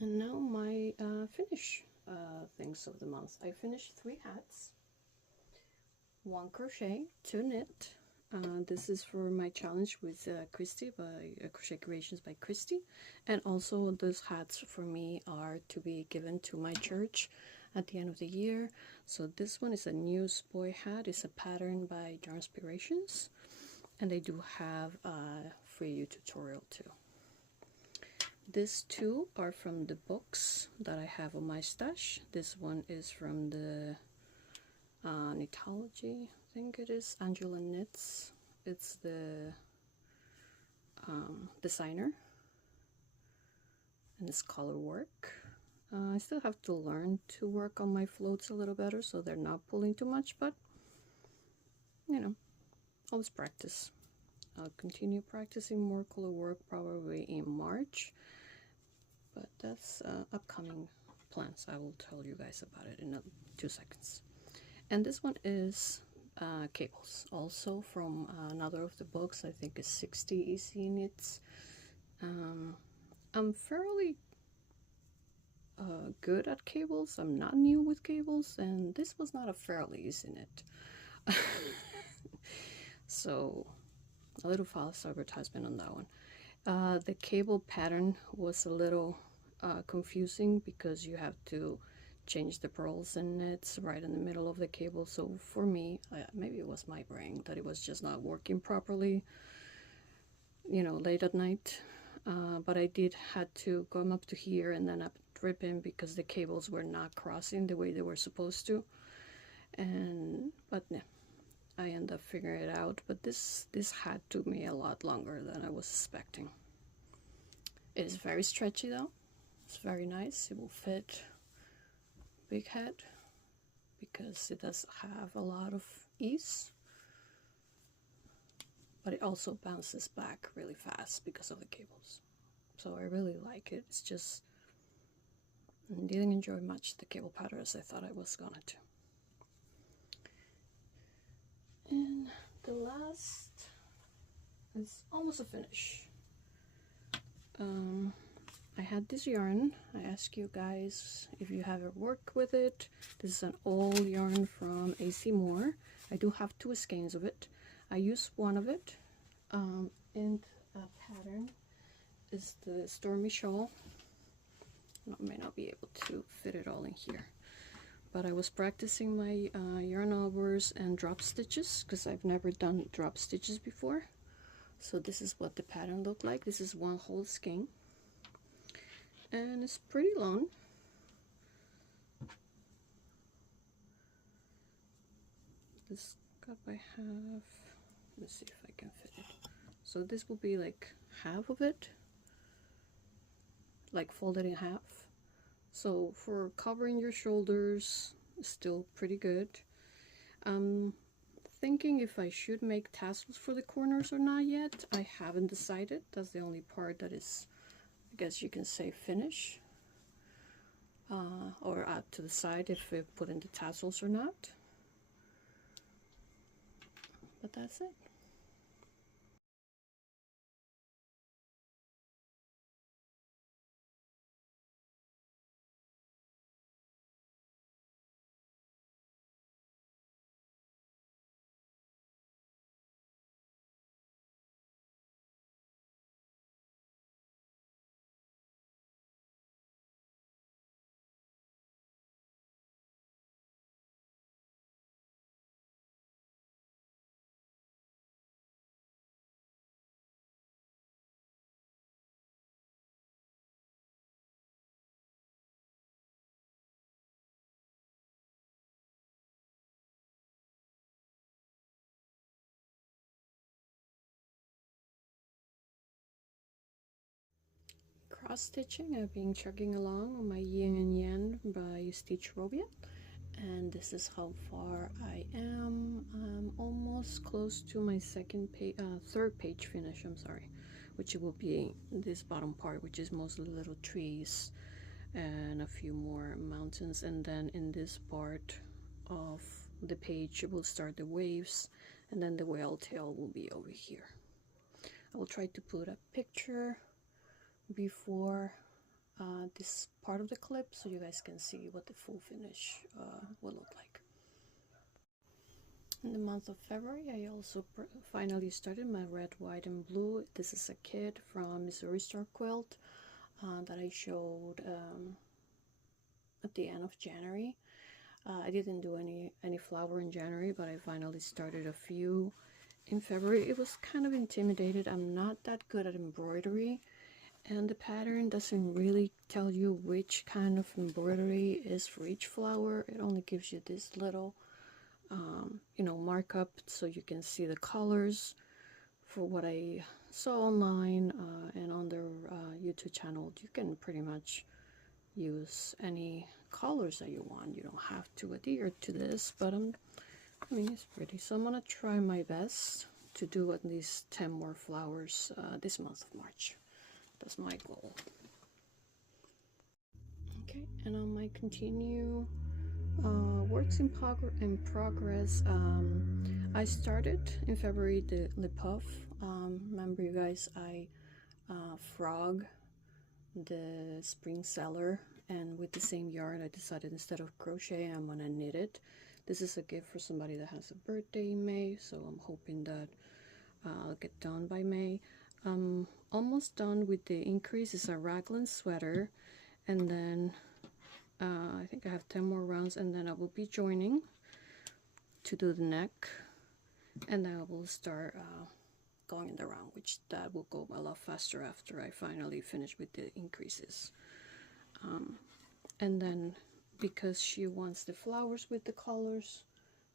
And now my finish things of the month. I finished 3 hats, 1 crochet, 2 knit. This is for my challenge with Christy by Crochet Creations by Christy. And also those hats for me are to be given to my church at the end of the year. So this one is a newsboy hat. It's a pattern by Yarnspirations. And they do have a free tutorial too. These two are from the books that I have on my stash. This one is from the Knitology, I think it is, Angela Knits. It's the designer, and it's color work. I still have to learn to work on my floats a little better so they're not pulling too much, but you know, always practice. I'll continue practicing more color work probably in March. But that's upcoming plans. I will tell you guys about it in 2 seconds. And this one is cables, also from another of the books. I think it's 60 Easy Knits. I'm fairly good at cables. I'm not new with cables, and this was not a fairly easy knit. So a little false advertisement on that one. The cable pattern was a little confusing because you have to change the purls and knits right in the middle of the cable. So for me, maybe it was my brain that it was just not working properly, you know, late at night. But I did had to come up to here and then up ribbon because the cables were not crossing the way they were supposed to. But yeah, I ended up figuring it out. But this hat took me a lot longer than I was expecting. It is very stretchy though. It's very nice. It will fit big head because it does have a lot of ease, but it also bounces back really fast because of the cables. So I really like it. It's just I didn't enjoy much the cable pattern as I thought I was gonna to. And the last is almost a finish. I had this yarn. I asked you guys if you have ever worked with it. This is an old yarn from AC Moore. I do have 2 skeins of it. I use one of it, and a pattern is the Stormy Shawl. I may not be able to fit it all in here, but I was practicing my yarn overs and drop stitches because I've never done drop stitches before. So this is what the pattern looked like. This is 1 whole skein. And it's pretty long. This cut by half. Let's see if I can fit it. So this will be like half of it, like folded in half. So for covering your shoulders, it's still pretty good. I'm thinking if I should make tassels for the corners or not yet. I haven't decided. That's the only part that is, I guess you can say, finish. Or add to the side if we put in the tassels or not. But that's it. Cross stitching. I've been chugging along on my Yin and Yang by Stitch Robia, and this is how far I am. I'm almost close to my third page finish. I'm sorry, which will be this bottom part, which is mostly little trees and a few more mountains, and then in this part of the page it will start the waves, and then the whale tail will be over here. I will try to put a picture before this part of the clip so you guys can see what the full finish will look like. In the month of February, I also finally started my red, white, and blue. This is a kit from Missouri Star Quilt that I showed at the end of January. I didn't do any flower in January, but I finally started a few in February. It was kind of intimidated. I'm not that good at embroidery, and the pattern doesn't really tell you which kind of embroidery is for each flower. It only gives you this little you know, markup so you can see the colors. For what I saw online and on their YouTube channel, you can pretty much use any colors that you want. You don't have to adhere to this, but I mean, it's pretty. So I'm gonna try my best to do at least 10 more flowers this month of March. That's my goal. Okay, and on my continue works in progress. I started in February the Le Puff. Remember, you guys, I frog the spring cellar, and with the same yarn I decided instead of crochet I'm gonna knit it. This is a gift for somebody that has a birthday in May, so I'm hoping that I'll get done by May. Almost done with the increase. Is a raglan sweater, and then I think I have 10 more rounds, and then I will be joining to do the neck, and then I will start going in the round, which that will go a lot faster after I finally finish with the increases. And then because she wants the flowers with the colors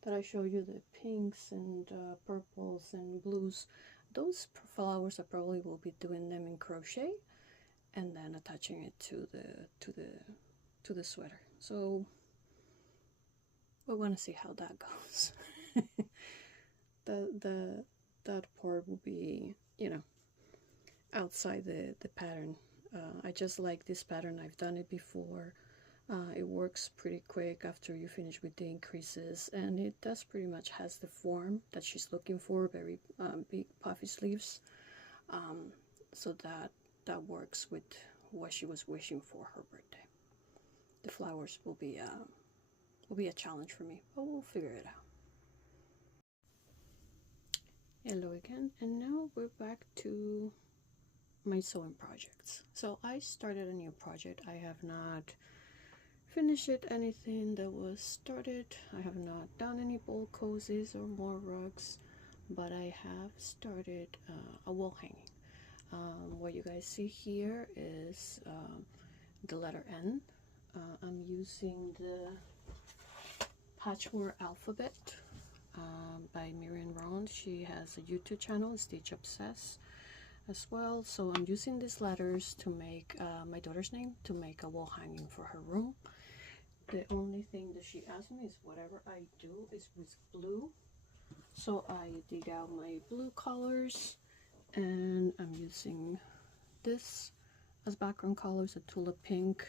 that I show you, the pinks and purples and blues, those flowers I probably will be doing them in crochet and then attaching it to the sweater. So we're gonna see how that goes. That part will be, you know, outside the pattern. I just like this pattern. I've done it before. It works pretty quick after you finish with the increases, and it does pretty much has the form that she's looking for, very big puffy sleeves. So that works with what she was wishing for her birthday. The flowers will be a challenge for me, but we'll figure it out. Hello again, and now we're back to my sewing projects. So I started a new project. I have not finished anything that was started. I have not done any bowl cozies or more rugs, but I have started a wall hanging. What you guys see here is the letter N. I'm using the Patchwork Alphabet by Miriam Ron. She has a YouTube channel, Stitch Obsessed, as well. So I'm using these letters to make my daughter's name, to make a wall hanging for her room. The only thing that she asked me is whatever I do is with blue. So I dig out my blue colors, and I'm using this as background colors, a tulip pink.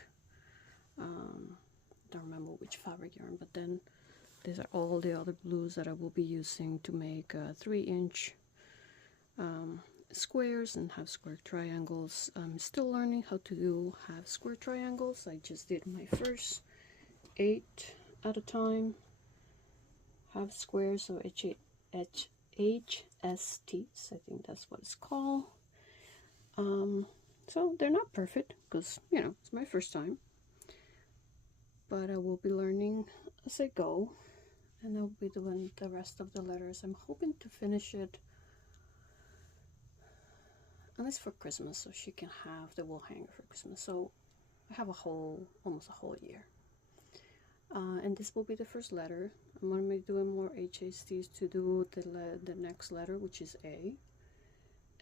Don't remember which fabric yarn, but then these are all the other blues that I will be using to make 3-inch squares and half square triangles. I'm still learning how to do half square triangles. I just did my first 8 at a time, half squares, so HSTs, I think that's what it's called. So they're not perfect because, you know, it's my first time, but I will be learning as I go, and I'll be doing the rest of the letters. I'm hoping to finish it at least for Christmas, so she can have the wall hanger for Christmas. So I have almost a whole year. And this will be the first letter. I'm going to be doing more HSTs to do the next letter, which is A.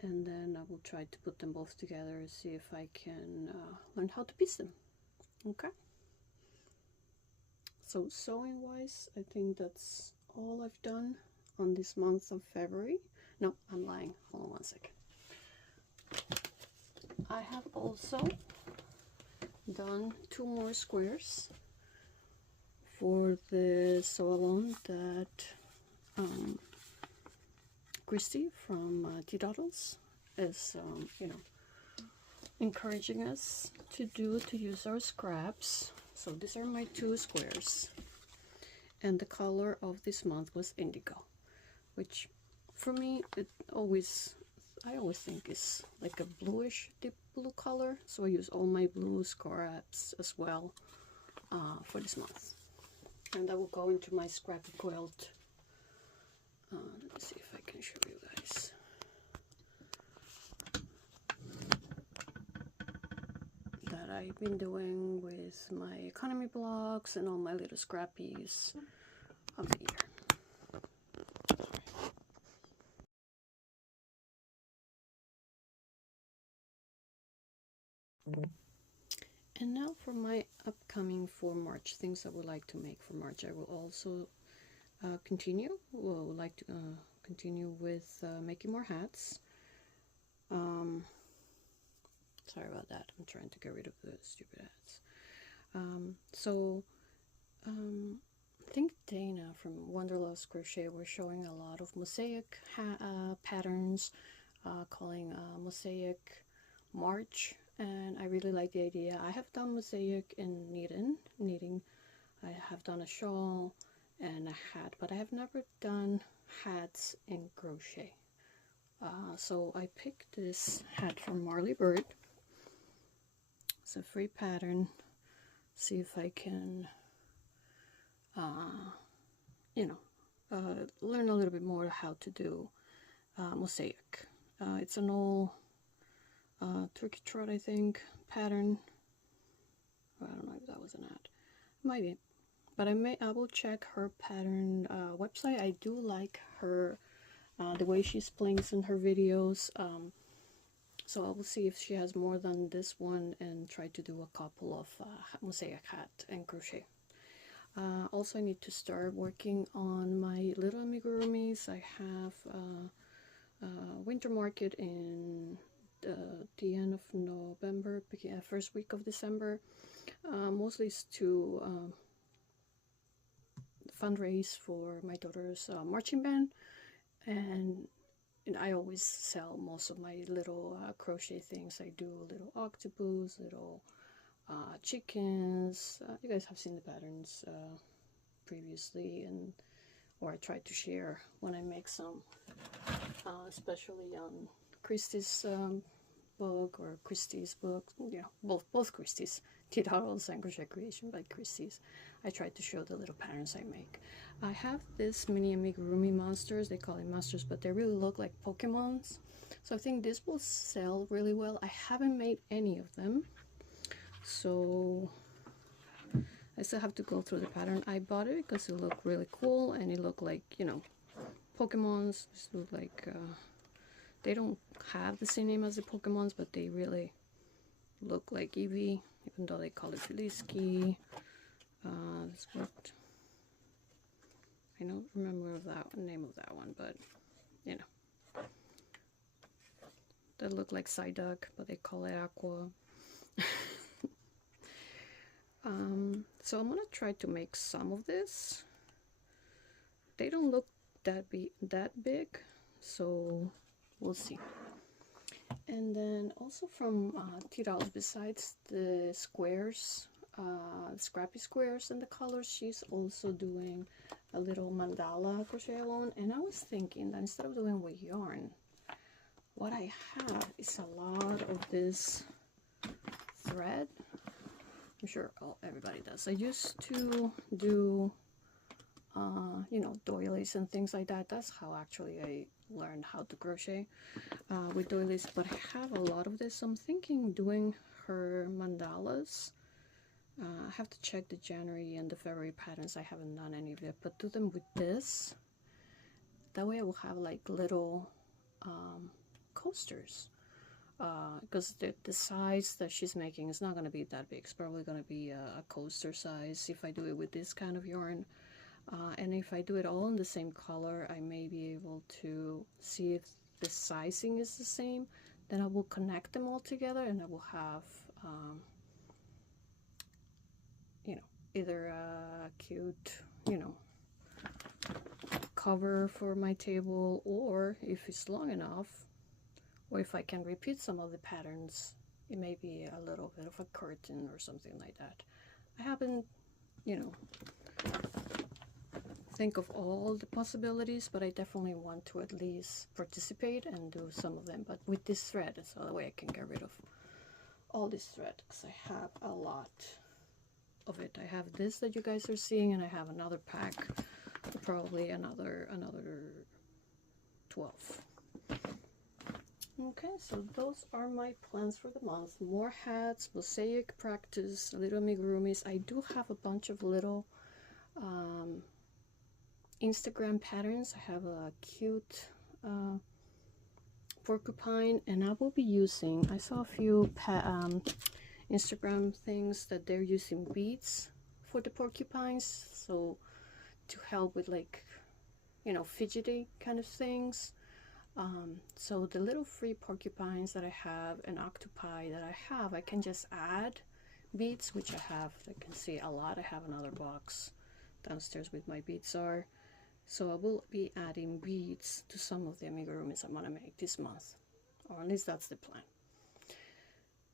And then I will try to put them both together and see if I can learn how to piece them. Okay? So sewing wise, I think that's all I've done on this month of February. No, I'm lying. Hold on one second. I have also done 2 more squares for the sew along that Christy from Tea Doodles is, you know, encouraging us to use our scraps. So these are my 2 squares, and the color of this month was indigo, which for me I always think is like a bluish deep blue color, so I use all my blue scraps as well for this month, and that will go into my scrappy quilt. Let me see if I can show you guys. That I've been doing with my economy blocks and all my little scrappies of the year. And now for my upcoming for March, things I would like to make for March. I will also continue with making more hats. Sorry about that, I'm trying to get rid of the stupid hats. I think Dana from Wanderlust Crochet was showing a lot of mosaic patterns, calling mosaic March, and I really like the idea. I have done mosaic in knitting. I have done a shawl and a hat, but I have never done hats in crochet. So I picked this hat from Marley Bird. It's a free pattern. See if I can learn a little bit more how to do mosaic. It's an old turkey trot, I think, pattern. I don't know if that was an ad. Might be. But I will check her pattern website. I do like her, the way she explains in her videos. So I will see if she has more than this one and try to do a couple of mosaic hat and crochet. Also, I need to start working on my little amigurumis. I have winter market in the end of November, first week of December. Mostly it's to fundraise for my daughter's marching band, and I always sell most of my little crochet things. I do little octopus, little chickens. You guys have seen the patterns previously, or I try to share when I make some, especially on Christie's book or Christie's book. Both Christie's, Tutorials and Crochet Creation by Christie's. I try to show the little patterns I make. I have this mini amigurumi monsters. They call it monsters, but they really look like Pokemons. So I think this will sell really well. I haven't made any of them, so I still have to go through the pattern. I bought it because it looked really cool, and it looked like, Pokemons. Just look like, they don't have the same name as the Pokemons, but they really look like Eevee, even though they call it Feliski. This worked. I don't remember the name of that one, but that look like Psyduck, but they call it Aqua. So I'm gonna try to make some of this. They don't look that big, so we'll see. And then also from $2, besides the squares, scrappy squares and the colors, she's also doing a little mandala crochet along. And I was thinking that instead of doing with yarn, what I have is a lot of this thread. I'm sure everybody does. I used to do doilies and things like that. That's how actually I learned how to crochet with doilies, but I have a lot of this. So I'm thinking doing her mandalas. I have to check the January and the February patterns. I haven't done any of it, but do them with this. That way I will have like little coasters, because the size that she's making is not going to be that big. It's probably going to be a coaster size if I do it with this kind of yarn. And if I do it all in the same color, I may be able to see if the sizing is the same. Then I will connect them all together, and I will have either a cute cover for my table, or if it's long enough, or if I can repeat some of the patterns it may be a little bit of a curtain or something like that. I haven't, you know, think of all the possibilities, but I definitely want to at least participate and do some of them. But with this thread, that's the other way I can get rid of all this thread, because I have a lot of it. I have this that you guys are seeing, and I have another pack, probably another 12. Okay, so those are my plans for the month. More hats, mosaic practice, little amigurumis. I do have a bunch of little Instagram patterns. I have a cute porcupine, and I will be using, I saw a few Instagram things that they're using beads for the porcupines, so to help with, like, you know, fidgety kind of things. So the little free porcupines that I have and octopi that I have, I can just add beads, which I have, I can see a lot. I have another box downstairs with my beads are. So I will be adding beads to some of the amigurumis I'm gonna make this month, or at least that's the plan.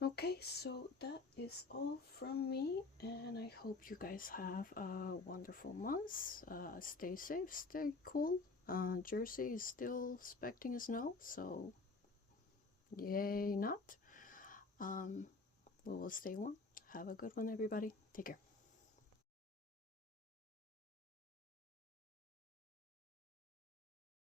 Okay, so that is all from me, and I hope you guys have a wonderful month. Stay safe, stay cool. Jersey is still expecting a snow, so yay not. We will stay warm. Have a good one, everybody. Take care.